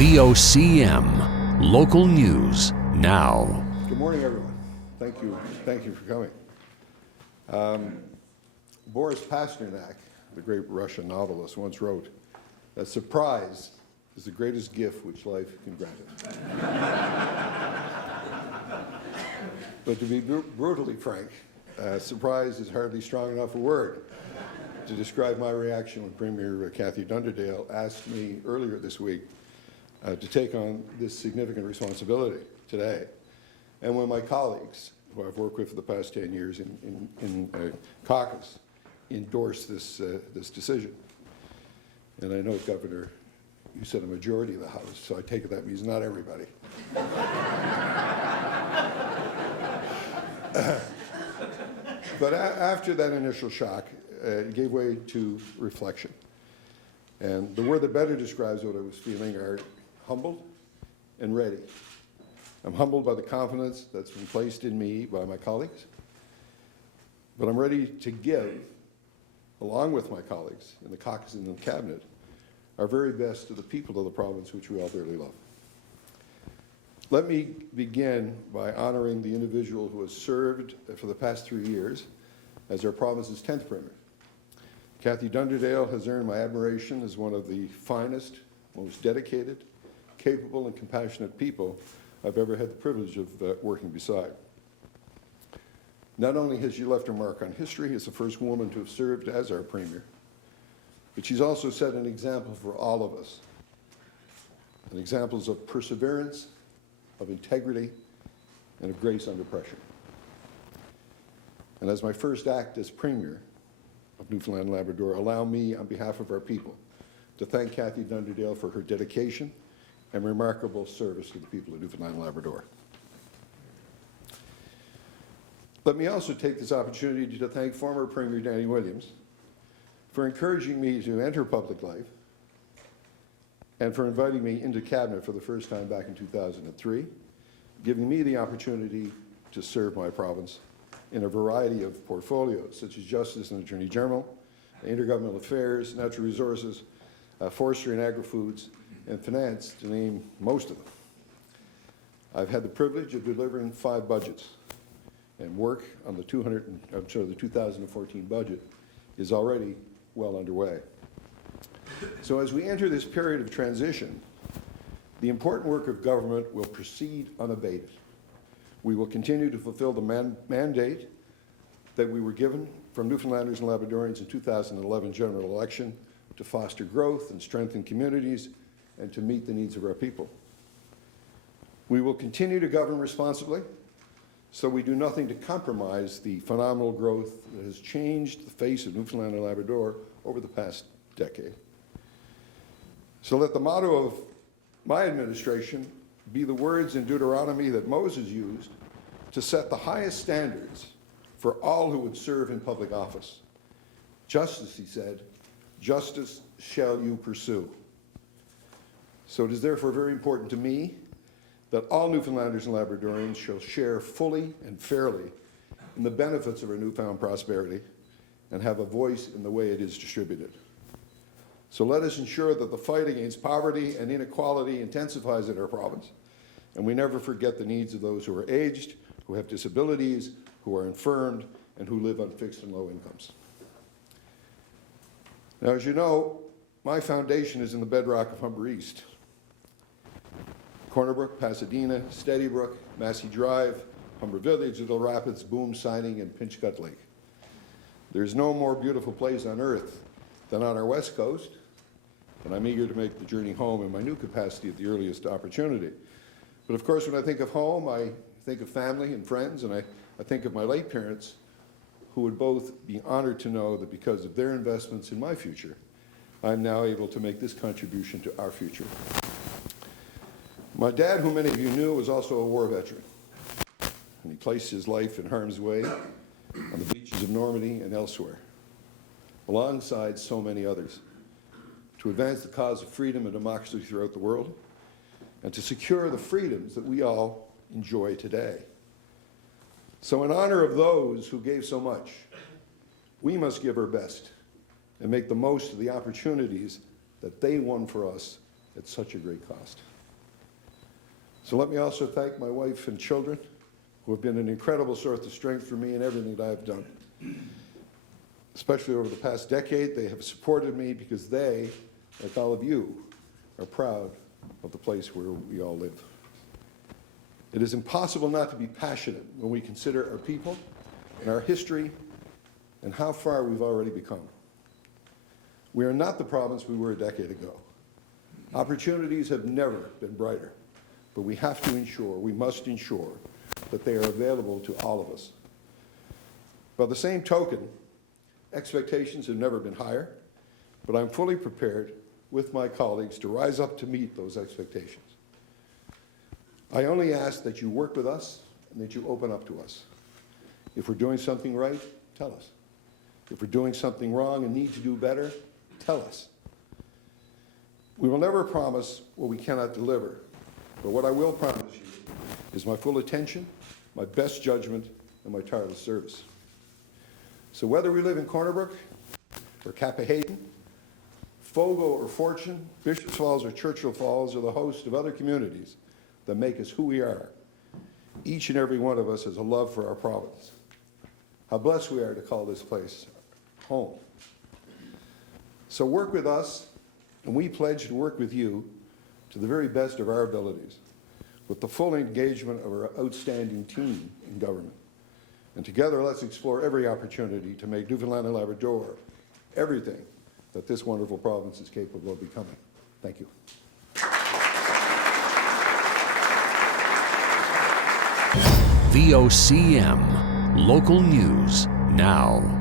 VOCM, local news now. Good morning, everyone. Thank you for coming. Boris Pasternak, the great Russian novelist, once wrote that surprise is the greatest gift which life can grant it. But to be brutally frank, surprise is hardly strong enough a word to describe my reaction when Premier Kathy Dunderdale asked me earlier this week to take on this significant responsibility today. And when my colleagues, who I've worked with for the past 10 years in caucus, endorsed this decision. And I know, Governor, you said a majority of the House, so I take it that means not everybody. But after that initial shock, it gave way to reflection. And the word that better describes what I was feeling are humbled and ready. I'm humbled by the confidence that's been placed in me by my colleagues, but I'm ready to give, along with my colleagues in the caucus and in the cabinet, our very best to the people of the province which we all dearly love. Let me begin by honoring the individual who has served for the past 3 years as our province's 10th Premier. Kathy Dunderdale has earned my admiration as one of the finest, most dedicated, capable, and compassionate people I've ever had the privilege of working beside. Not only has she left her mark on history as the first woman to have served as our Premier, but she's also set an example for all of us, and examples of perseverance, of integrity, and of grace under pressure. And as my first act as Premier of Newfoundland and Labrador, allow me, on behalf of our people, to thank Kathy Dunderdale for her dedication and remarkable service to the people of Newfoundland and Labrador. Let me also take this opportunity to thank former Premier Danny Williams for encouraging me to enter public life and for inviting me into cabinet for the first time back in 2003, giving me the opportunity to serve my province in a variety of portfolios, such as Justice and Attorney General, Intergovernmental Affairs, Natural Resources, Forestry and Agri-Foods, and Finance, to name most of them. I've had the privilege of delivering 5 budgets, and work on the 2014 budget is already well underway. So as we enter this period of transition, the important work of government will proceed unabated. We will continue to fulfill the mandate that we were given from Newfoundlanders and Labradorians in 2011 general election to foster growth and strengthen communities and to meet the needs of our people. We will continue to govern responsibly, so we do nothing to compromise the phenomenal growth that has changed the face of Newfoundland and Labrador over the past decade. So let the motto of my administration be the words in Deuteronomy that Moses used to set the highest standards for all who would serve in public office. Justice, he said, justice shall you pursue. So it is therefore very important to me that all Newfoundlanders and Labradorians shall share fully and fairly in the benefits of our newfound prosperity and have a voice in the way it is distributed. So let us ensure that the fight against poverty and inequality intensifies in our province, and we never forget the needs of those who are aged, who have disabilities, who are infirmed, and who live on fixed and low incomes. Now, as you know, my foundation is in the bedrock of Humber East. Corner Brook, Pasadena, Steady Brook, Massey Drive, Humber Village, Little Rapids, Boom, Siding, and Pinchgut Lake. There's no more beautiful place on earth than on our west coast, and I'm eager to make the journey home in my new capacity at the earliest opportunity. But of course, when I think of home, I think of family and friends, and I think of my late parents, who would both be honored to know that because of their investments in my future, I'm now able to make this contribution to our future. My dad, who many of you knew, was also a war veteran, and he placed his life in harm's way on the beaches of Normandy and elsewhere, alongside so many others, to advance the cause of freedom and democracy throughout the world, and to secure the freedoms that we all enjoy today. So in honor of those who gave so much, we must give our best and make the most of the opportunities that they won for us at such a great cost. So let me also thank my wife and children, who have been an incredible source of strength for me in everything that I have done. Especially over the past decade, they have supported me because they, like all of you, are proud of the place where we all live. It is impossible not to be passionate when we consider our people and our history and how far we've already become. We are not the province we were a decade ago. Opportunities have never been brighter, but we must ensure that they are available to all of us. By the same token, expectations have never been higher, but I'm fully prepared with my colleagues to rise up to meet those expectations. I only ask that you work with us and that you open up to us. If we're doing something right, tell us. If we're doing something wrong and need to do better, tell us. We will never promise what we cannot deliver, but what I will promise you is my full attention, my best judgment, and my tireless service. So whether we live in Corner Brook or Cappahayden, Fogo or Fortune, Bishops Falls or Churchill Falls, or the host of other communities that make us who we are, each and every one of us has a love for our province. How blessed we are to call this place home. So work with us, and we pledge to work with you to the very best of our abilities, with the full engagement of our outstanding team in government. And together, let's explore every opportunity to make Newfoundland and Labrador everything that this wonderful province is capable of becoming. Thank you. VOCM, local news now.